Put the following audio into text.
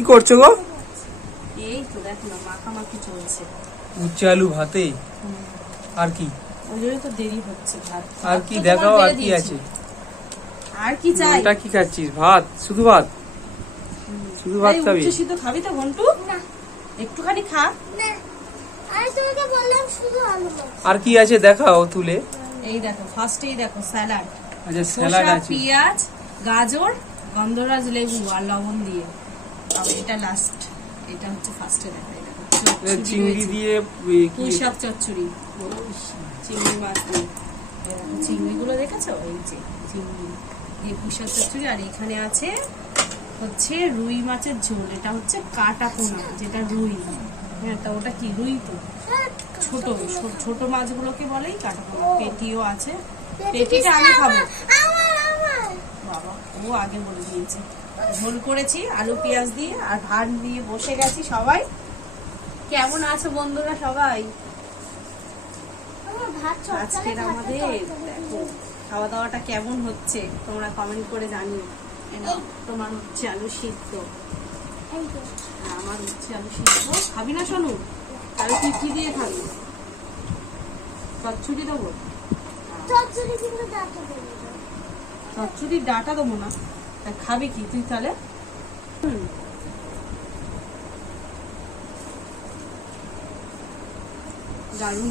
কি করছো গো? এই তো দেখো না মাখামাখি চলছে। উচ্ছে আলু ভাতে আর কি? ওই জন্যই তো দেরি হচ্ছে। ভাত আর কি দেখাও, আর কি আছে? আর কি চাই? এটা কি খাচ্ছিস? ভাত? শুধু ভাত? শুধু ভাত খাবি? উচ্ছে সিদ্ধ খাবি তো ঘন্টু? না একটুখানি খা। না, আমি তোমাকে বললাম শুধু আলু ভাত। আর কি আছে দেখাও তুলে। এই দেখো ফার্স্টেই দেখো স্যালাড, আচ্ছা স্যালাড শসা, আছে। পেঁয়াজ, গাজর, গন্ধরাজ লেবু আর লবণ দিয়ে। আর এটা লাস্ট, এটা হচ্ছে ফার্স্টে দেখা। এই দেখো চিংড়ি দিয়ে কি? পুঁই শাক চচ্চড়ি, চিংড়ি মাছ দিয়ে। এই দেখো চিংড়িগুলো দেখেছো? এই যে চিংড়ি দিয়ে পুঁই শাক চচ্চড়ি। আর এখানে আছে হচ্ছে রুই মাছের ঝোল। এটা হচ্ছে কাটা পোনা, যেটা রুই। হ্যাঁ, তা ওটা কি রুই? তো ছোট ছোট মাছগুলোকে বলেই কাটা পোনা। পেটিও আছে, পেটিটা আমি খাবো। বাবা ও আগে বলে দিয়েছে। ঝোল করেছি আলু পেঁয়াজ দিয়ে, আর ভাত দিয়ে বসে গেছি সবাই। কেমন আছো বন্ধুরা সবাই? আমার ভাত চটকালে আজকের আমাদের দেখো খাওয়া দাওয়াটা কেমন হচ্ছে তোমরা কমেন্ট করে জানিও। তোমার হচ্ছে আলু সিদ্ধ, এই তো আর আমার হচ্ছে আলু সিদ্ধ। খাবি না সোনু? তাহলে তুই কি দিয়ে খাবি? চচ্চড়ি দেবো? চচ্চড়ি কিন্তু ডাটা দেবে না। চচ্চড়ির ডাটা দেবো না? তা খাবি কি তুই তাহলে? দারুণ।